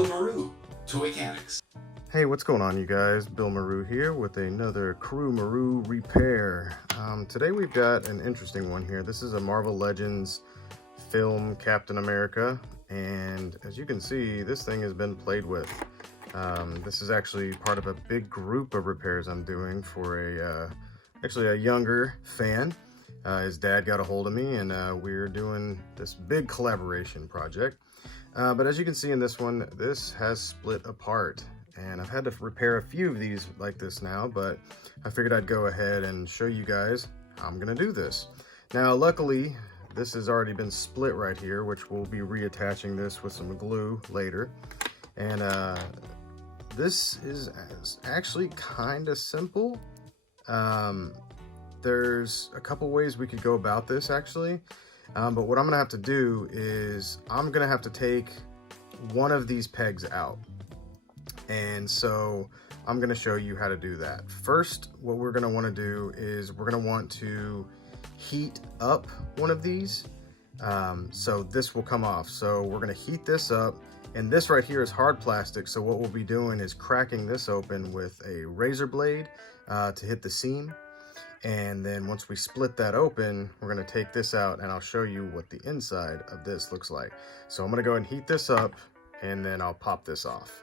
Bill Maru, Toy Mechanics. Hey, what's going on, you guys? Bill Maru here with another Crew Maru repair. Today we've got an interesting one here. This is a Marvel Legends film Captain America, and as you can see, this thing has been played with. This is actually part of a big group of repairs I'm doing for actually a younger fan. His dad got a hold of me, and we're doing this big collaboration project. But as you can see in this one, this has split apart, and I've had to repair a few of these like this now, but I figured I'd go ahead and show you guys how I'm gonna do this. Now, luckily, this has already been split right here, which we'll be reattaching this with some glue later. And this is actually kind of simple. There's a couple ways we could go about this actually, but what I'm gonna have to do is I'm gonna have to take one of these pegs out, and so I'm gonna show you how to do that. First, what we're gonna want to do is we're gonna want to heat up one of these, so this will come off. So we're gonna heat this up, and this right here is hard plastic, so what we'll be doing is cracking this open with a razor blade to hit the seam. And then once we split that open, we're gonna take this out, and I'll show you what the inside of this looks like. So I'm gonna go ahead and heat this up, and then I'll pop this off.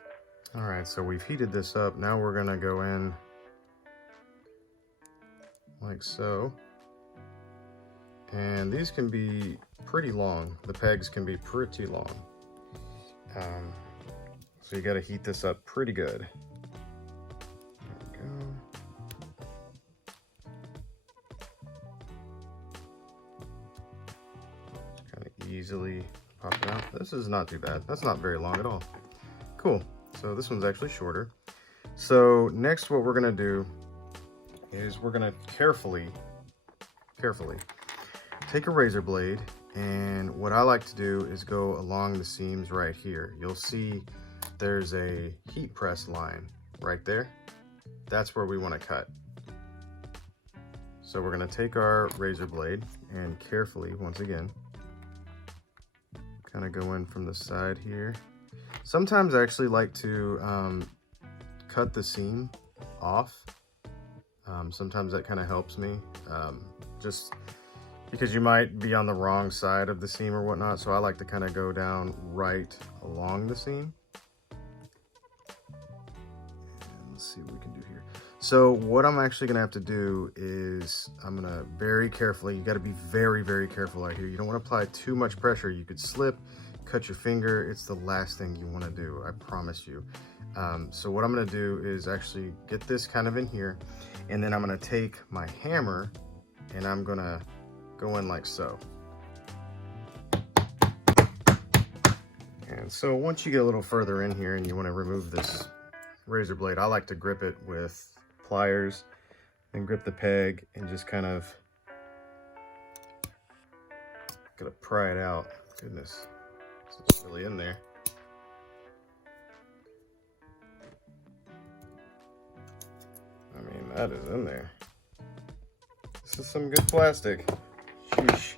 All right, so we've heated this up. Now we're gonna go in like so. And these can be pretty long. The pegs can be pretty long. So you gotta heat this up pretty good. Easily pop it out. This is not too bad. That's not very long at all. Cool. So this one's actually shorter. So next what we're gonna do is we're gonna carefully take a razor blade, and what I like to do is go along the seams right here. You'll see there's a heat press line right there. That's where we want to cut. So we're gonna take our razor blade and carefully, once again, kind of go in from the side here. Sometimes I actually like to cut the seam off. Sometimes that kind of helps me, just because you might be on the wrong side of the seam or whatnot. So I like to kind of go down right along the seam. And let's see what we can do here. So what I'm actually gonna have to do is I'm gonna very carefully, you gotta be very, very careful out here. You don't wanna apply too much pressure. You could slip, cut your finger. It's the last thing you wanna do, I promise you. So what I'm gonna do is actually get this kind of in here, and then I'm gonna take my hammer and I'm gonna go in like so. And so once you get a little further in here and you wanna remove this razor blade, I like to grip it with pliers and grip the peg and just kind of gotta pry it out. Goodness, it's really in there. I mean, that is in there. This is some good plastic. Sheesh.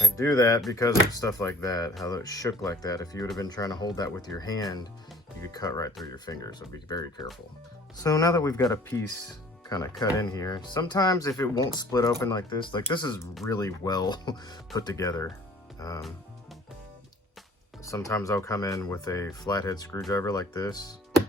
I do that because of stuff like that, how it shook like that. If you would have been trying to hold that with your hand, you could cut right through your fingers, so be very careful. So now that we've got a piece kind of cut in here, sometimes if it won't split open like this is really well put together. Sometimes I'll come in with a flathead screwdriver like this. Okay,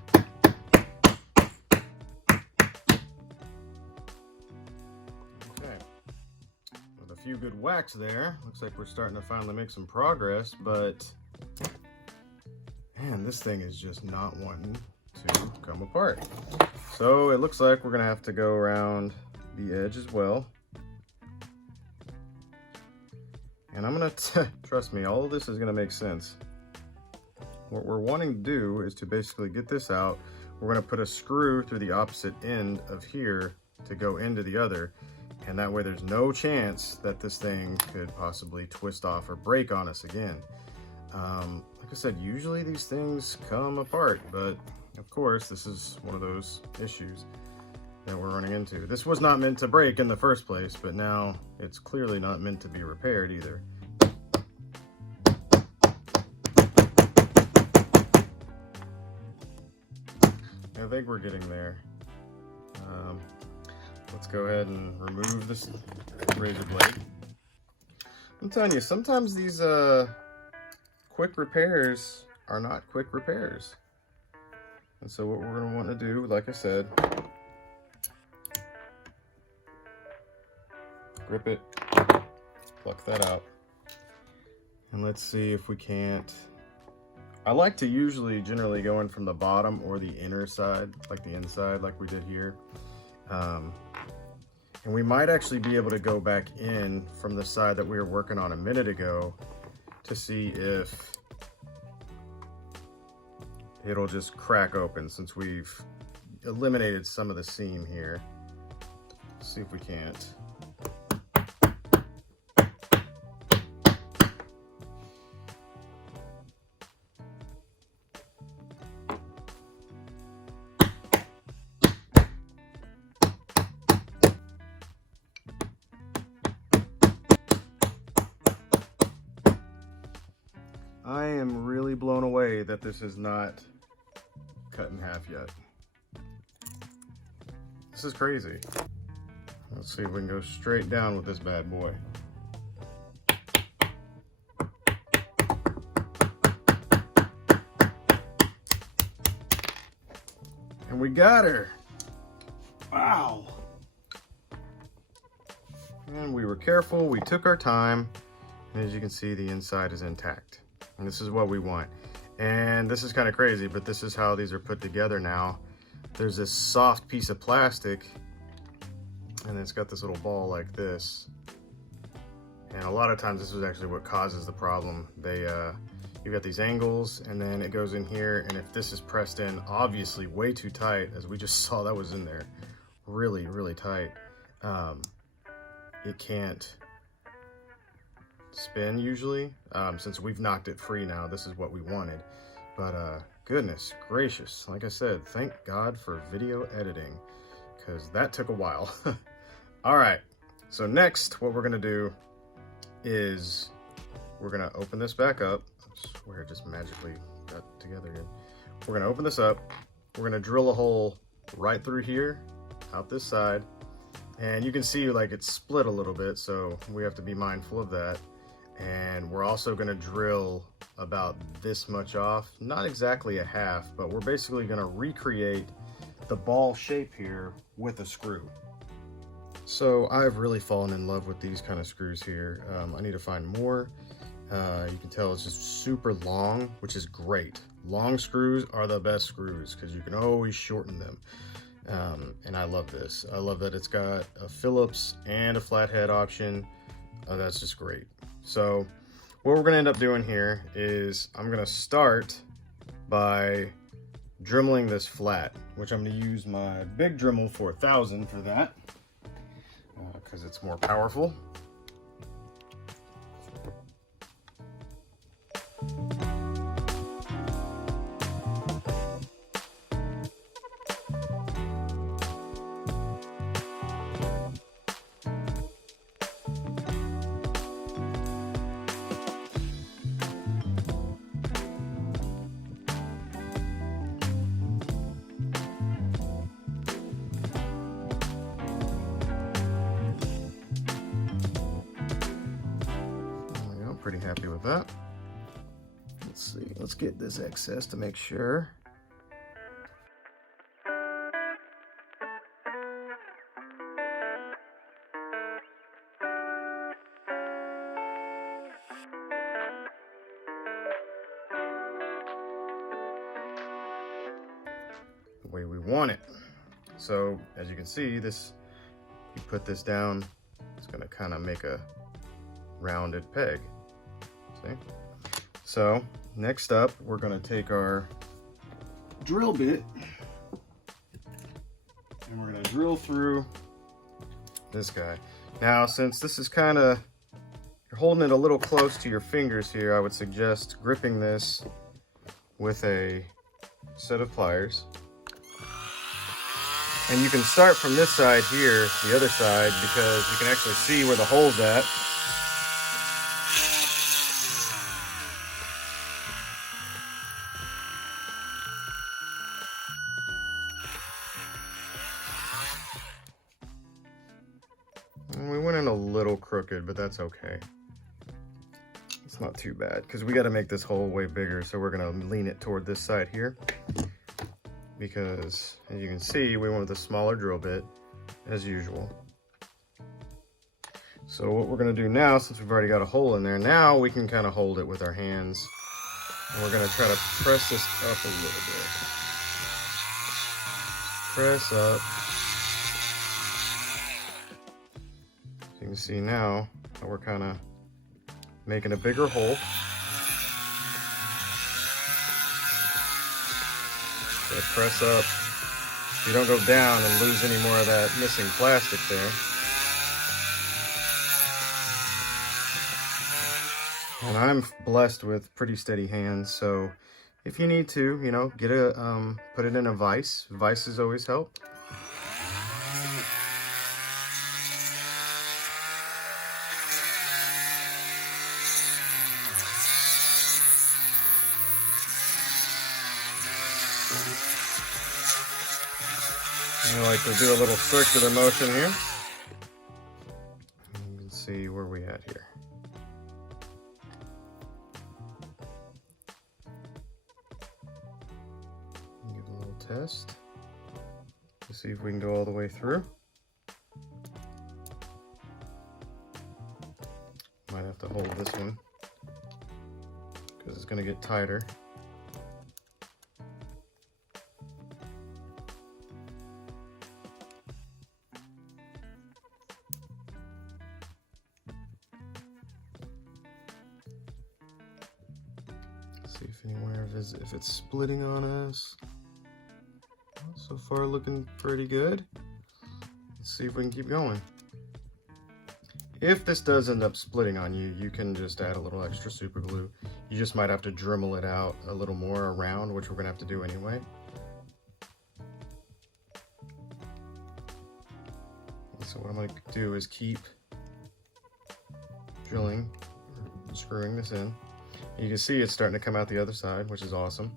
with a few good whacks there, looks like we're starting to finally make some progress, but man, this thing is just not wanting to come apart. So it looks like we're gonna have to go around the edge as well. And I'm gonna, trust me, all of this is gonna make sense. What we're wanting to do is to basically get this out. We're gonna put a screw through the opposite end of here to go into the other. And that way there's no chance that this thing could possibly twist off or break on us again. Like I said, usually these things come apart, but of course, this is one of those issues that we're running into. This was not meant to break in the first place, but now it's clearly not meant to be repaired either. I think we're getting there. Let's go ahead and remove this razor blade. I'm telling you, sometimes these quick repairs are not quick repairs. And so what we're going to want to do, like I said, grip it, pluck that out, and let's see if we can't. I like to generally go in from the bottom or the inner side, like the inside, like we did here. And we might actually be able to go back in from the side that we were working on a minute ago to see if it'll just crack open, since we've eliminated some of the seam here. Let's see if we can't. I am really blown away that this is not cut in half yet. This is crazy. Let's see if we can go straight down with this bad boy. And we got her. Wow. And we were careful, we took our time, and as you can see, the inside is intact. And this is what we want. And this is kind of crazy, but this is how these are put together now. There's this soft piece of plastic, and it's got this little ball like this. And a lot of times this is actually what causes the problem. You've got these angles, and then it goes in here, and if this is pressed in obviously way too tight, as we just saw that was in there really, really tight, it can't spin usually. Since we've knocked it free now, this is what we wanted. But goodness gracious, like I said, thank God for video editing, because that took a while. All right, so next what we're gonna do is we're gonna open this back up. I swear it just magically got together again. We're gonna open this up, we're gonna drill a hole right through here, out this side, and you can see like it's split a little bit, so we have to be mindful of that. And we're also going to drill about this much off, not exactly a half, but we're basically going to recreate the ball shape here with a screw. So I've really fallen in love with these kind of screws here. I need to find more. You can tell it's just super long, which is great. Long screws are the best screws because you can always shorten them. And I love this. I love that it's got a Phillips and a flathead option. That's just great. So what we're gonna end up doing here is I'm gonna start by dremeling this flat, which I'm gonna use my big Dremel 4000 for that, because it's more powerful. Pretty happy with that. Let's see, let's get this excess to make sure. The way we want it. So as you can see, this, you put this down, it's going to kind of make a rounded peg. See? So next up, we're going to take our drill bit and we're going to drill through this guy. Now, since this is kind of, you're holding it a little close to your fingers here, I would suggest gripping this with a set of pliers. And you can start from this side here, the other side, because you can actually see where the hole's at. crooked, but that's okay. It's not too bad because we got to make this hole way bigger. So we're going to lean it toward this side here because, as you can see, we went with a smaller drill bit as usual. So what we're going to do now, since we've already got a hole in there, now we can kind of hold it with our hands. And we're going to try to press this up a little bit. Press up. You can see now how we're kind of making a bigger hole. So press up. You don't go down and lose any more of that missing plastic there. And I'm blessed with pretty steady hands, so if you need to, you know, get a put it in a vise. Vices always help. I like to do a little circular motion here. You can see where we at here. Give a little test to see if we can go all the way through. Might have to hold this one because it's going to get tighter. See if anywhere if it's splitting on us. So far looking pretty good. Let's see if we can keep going. If this does end up splitting on you, you can just add a little extra super glue. You just might have to Dremel it out a little more around, which we're gonna have to do anyway. So what I'm gonna do is keep drilling, screwing this in. You can see it's starting to come out the other side, which is awesome.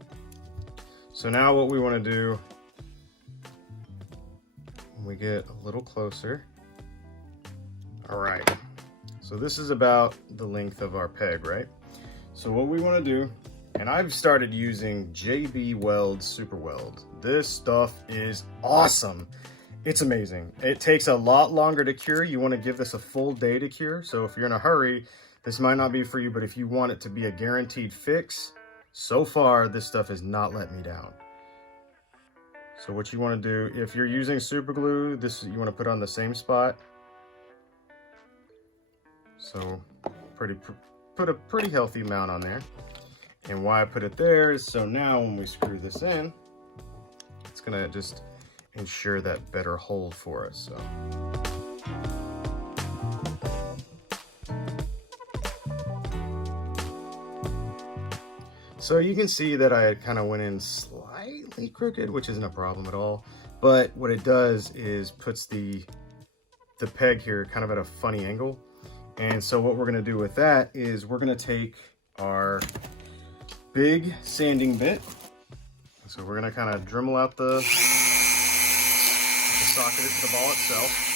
So now what we want to do, when we get a little closer. All right, so this is about the length of our peg, right? So what we want to do, and I've started using JB Weld Super Weld. This stuff is awesome. It's amazing. It takes a lot longer to cure. You want to give this a full day to cure. So if you're in a hurry, this might not be for you, but if you want it to be a guaranteed fix, so far this stuff has not let me down. So what you want to do, if you're using super glue, this you want to put on the same spot. So put a pretty healthy amount on there. And why I put it there is so now when we screw this in, it's gonna just ensure that better hold for us. So you can see that I kind of went in slightly crooked, which isn't a problem at all. But what it does is puts the peg here kind of at a funny angle. And so what we're gonna do with that is we're gonna take our big sanding bit. So we're gonna kind of Dremel out the socket to the ball itself.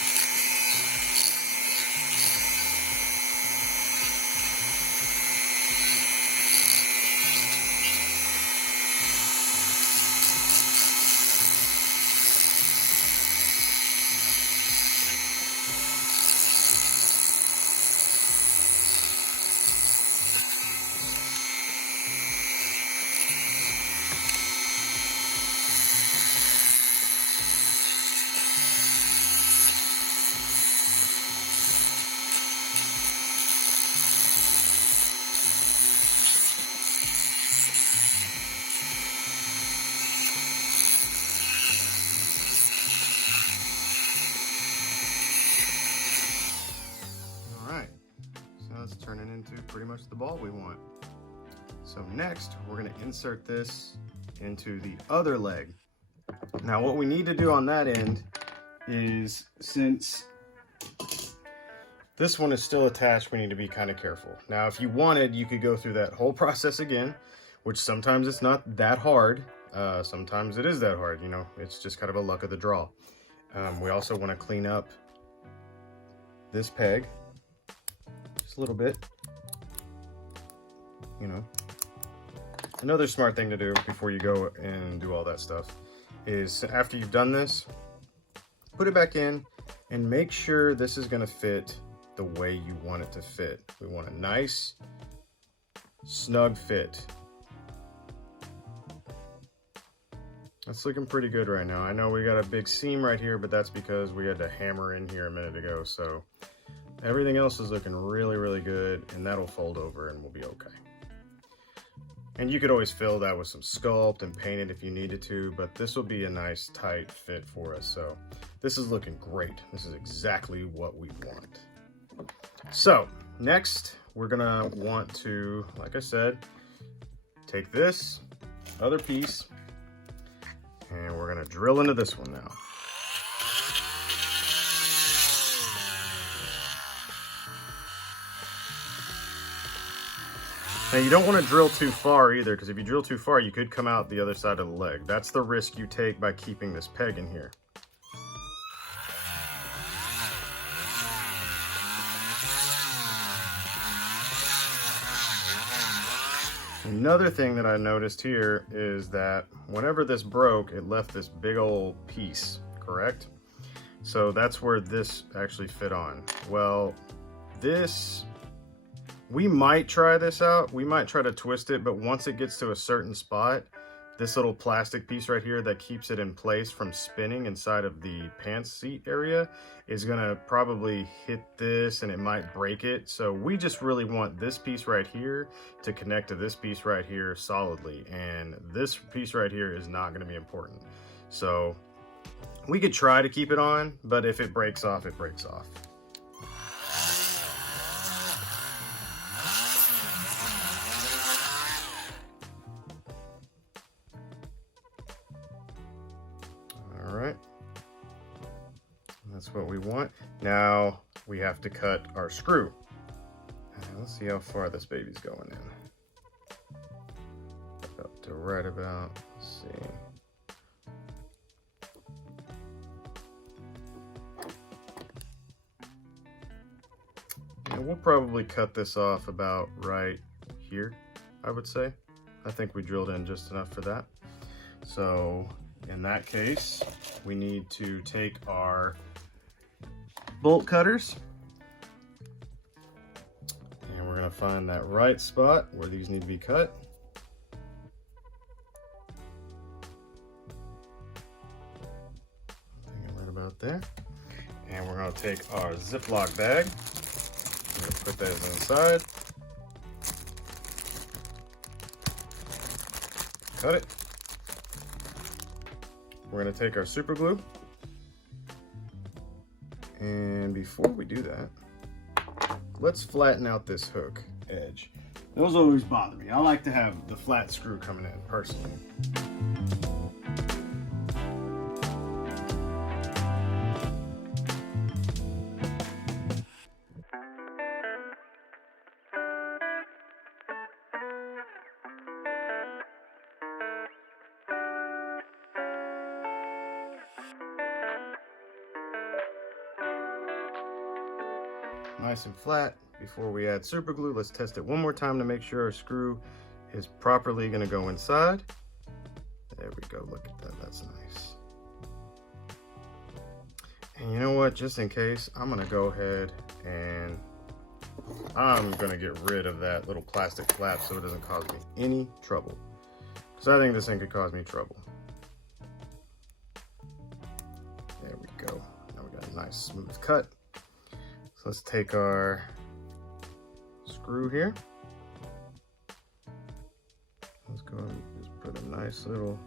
It's turning into pretty much the ball we want. So next, we're going to insert this into the other leg. Now what we need to do on that end is, since this one is still attached, we need to be kind of careful. Now if you wanted, you could go through that whole process again, which sometimes it's not that hard. Sometimes it is that hard, you know, it's just kind of a luck of the draw. We also want to clean up this peg. just a little bit. You know, another smart thing to do before you go and do all that stuff is after you've done this, put it back in and make sure this is going to fit the way you want it to fit. We want a nice, snug fit. That's looking pretty good right now. I know we got a big seam right here, but that's because we had to hammer in here a minute ago. So everything else is looking really, really good, and that'll fold over and we'll be okay. And you could always fill that with some sculpt and paint it if you needed to, but this will be a nice tight fit for us. So this is looking great. This is exactly what we want. So next we're gonna want to, like I said, take this other piece and we're gonna drill into this one now. Now you don't want to drill too far either, because if you drill too far, you could come out the other side of the leg. That's the risk you take by keeping this peg in here. Another thing that I noticed here is that whenever this broke, it left this big old piece, correct? So that's where this actually fit on. Well, this, we might try this out. We might try to twist it, but once it gets to a certain spot, this little plastic piece right here that keeps it in place from spinning inside of the pants seat area is gonna probably hit this and it might break it. So we just really want this piece right here to connect to this piece right here solidly. And this piece right here is not gonna be important. So we could try to keep it on, but if it breaks off, it breaks off. That's what we want. Now we have to cut our screw. Let's see how far this baby's going in. Up to right about, let's see. And we'll probably cut this off about right here, I would say. I think we drilled in just enough for that. So in that case, we need to take our bolt cutters and we're going to find that right spot where these need to be cut. I think right about there. And we're going to take our Ziploc bag. We're going to put that inside. Cut it. We're going to take our super glue. And before we do that, let's flatten out this hook edge. Those always bother me. I like to have the flat screw coming in personally. Nice and flat. Before we add super glue, let's test it one more time to make sure our screw is properly going to go inside. There we go. Look at that. That's nice. And you know what? Just in case, I'm going to go ahead and I'm going to get rid of that little plastic flap so it doesn't cause me any trouble. Because I think this thing could cause me trouble. There we go. Now we got a nice smooth cut. So let's take our screw here. Let's go and just put a nice little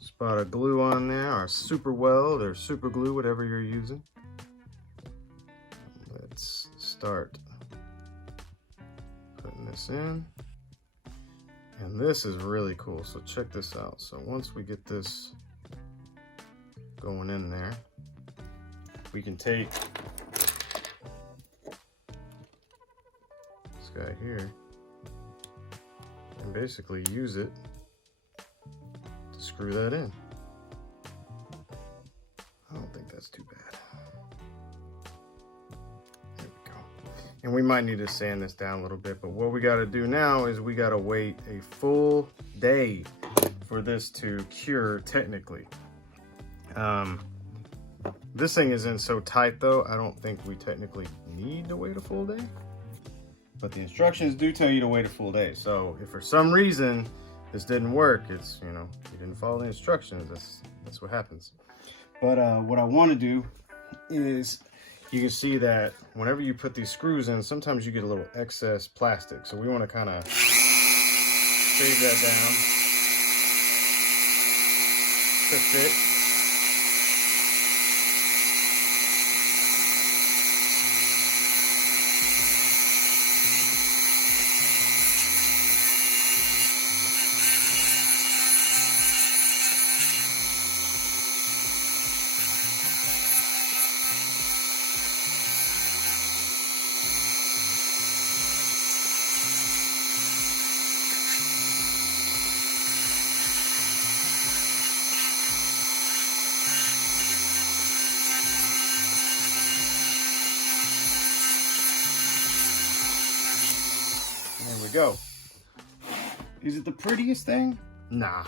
spot of glue on there, our super weld or super glue, whatever you're using. Let's start putting this in. And this is really cool, so check this out. So once we get this going in there, we can take this guy here and basically use it to screw that in. I don't think that's too bad. There we go. And we might need to sand this down a little bit, but what we got to do now is we got to wait a full day for this to cure technically. This thing isn't so tight though, I don't think we technically need to wait a full day. But the instructions do tell you to wait a full day. So if for some reason this didn't work, it's, you know, you didn't follow the instructions, that's what happens. But what I want to do is, you can see that whenever you put these screws in, sometimes you get a little excess plastic. So we want to kind of shave that down to fit. There we go. Is it the prettiest thing? Nah.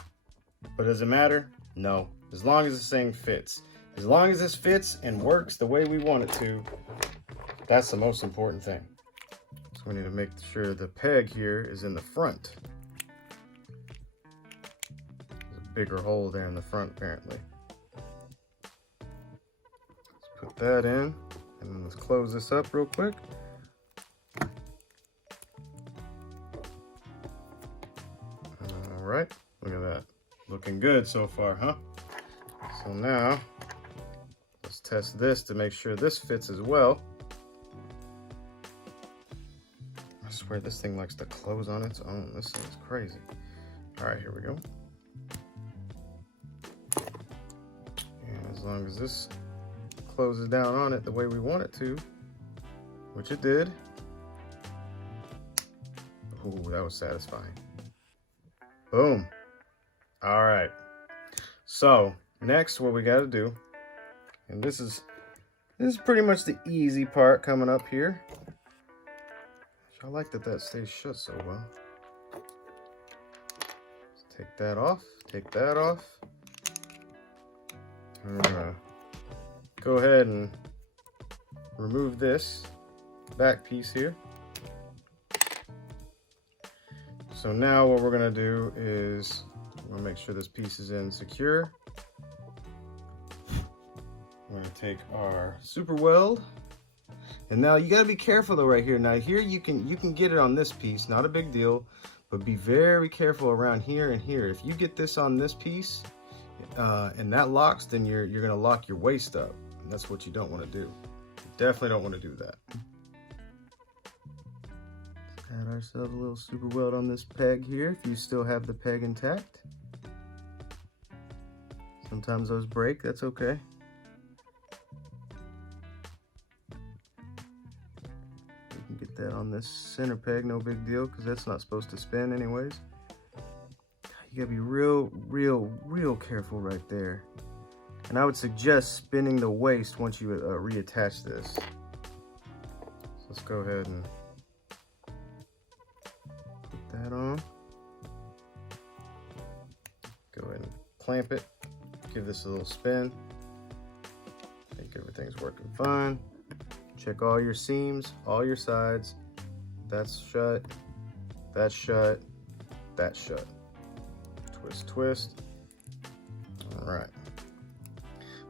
But does it matter? No. As long as this thing fits. As long as this fits and works the way we want it to, that's the most important thing. So we need to make sure the peg here is in the front. There's a bigger hole there in the front apparently. Let's put that in, and then let's close this up real quick. All right, look at that. Looking good so far, huh? So now, let's test this to make sure this fits as well. I swear this thing likes to close on its own. This is crazy. All right, here we go. And as long as this closes down on it the way we want it to, which it did. Ooh, that was satisfying. Boom. All right. So next, what we got to do, and this is pretty much the easy part coming up here. I like that stays shut so well. Let's take that off. Take that off. And we're gonna go ahead and remove this back piece here. So now what we're gonna do is we're gonna make sure this piece is in secure. We're gonna take our super weld, and now you gotta be careful though right here. Now here you can get it on this piece, not a big deal, but be very careful around here and here. If you get this on this piece and that locks, then you're gonna lock your waist up. And that's what you don't want to do. You definitely don't want to do that. Add ourselves a little super weld on this peg here if you still have the peg intact. Sometimes those break, that's okay. You can get that on this center peg, no big deal, because that's not supposed to spin anyways. You gotta be real careful right there. And I would suggest spinning the waist once you reattach this. So let's go ahead and that on. Go ahead and clamp it. Give this a little spin. I think everything's working fine. Check all your seams, all your sides. That's shut. That's shut. That's shut. Twist, twist. All right.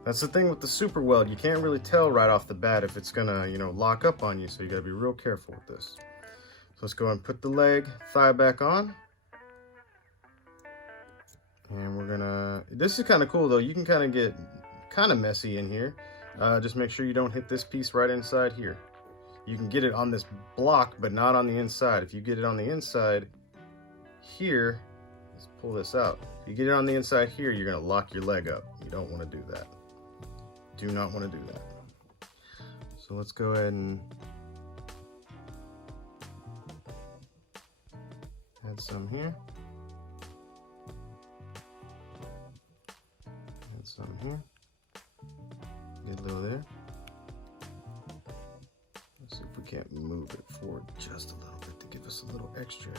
That's the thing with the super weld. You can't really tell right off the bat if it's gonna, you know, lock up on you. So you gotta be real careful with this. Let's go and put the leg thigh back on. And we're gonna, this is kind of cool though. You can kind of get kind of messy in here. Just make sure you don't hit this piece right inside here. You can get it on this block, but not on the inside. If you get it on the inside here, let's pull this out. If you get it on the inside here, you're gonna lock your leg up. You don't wanna do that. Do not wanna do that. So let's go ahead and add some here. Add some here. Get a little there. Let's see if we can't move it. forward just a little bit to give us a little extra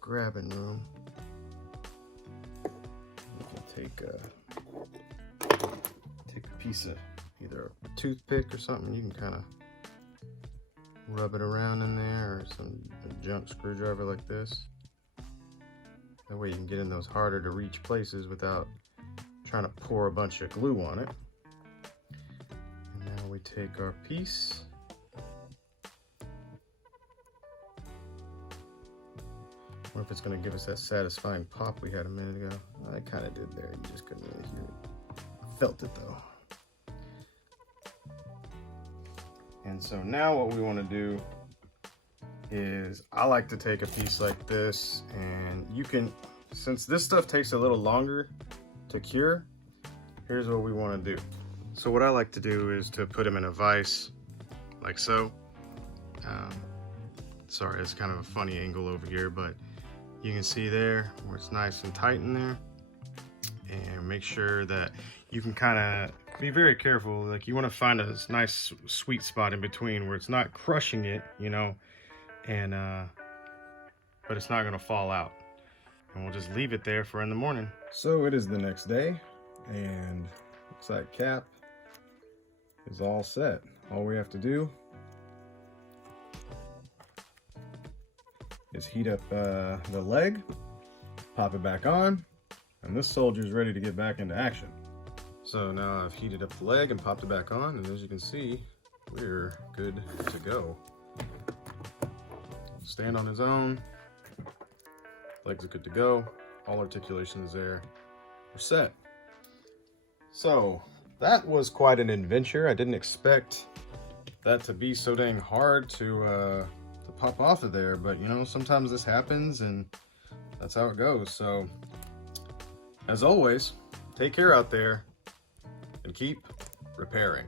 grabbing room. We can take a piece of either a toothpick or something. You can kind of rub it around in there, or a junk screwdriver like this. That way you can get in those harder to reach places without trying to pour a bunch of glue on it. And now we take our piece. I wonder if it's going to give us that satisfying pop we had a minute ago. I kind of did there, you just couldn't really hear it. Felt it though. And so now what we want to do is, I like to take a piece like this, and you can, since this stuff takes a little longer to cure, here's what we want to do. So what I like to do is to put them in a vise like so. Sorry, it's kind of a funny angle over here, but you can see there where it's nice and tight in there. And make sure that you can kind of be very careful. Like, you want to find a nice sweet spot in between where it's not crushing it, you know, and but it's not going to fall out. And we'll just leave it there for in the morning. So it is the next day, and looks like cap is all set. All we have to do is heat up the leg, pop it back on, and this soldier's ready to get back into action. So now I've heated up the leg and popped it back on, and as you can see, we're good to go. Stand on his own, legs are good to go, all articulation is there, we're set. So that was quite an adventure. I didn't expect that to be so dang hard to pop off of there, but you know, sometimes this happens and that's how it goes. So as always, take care out there and keep repairing.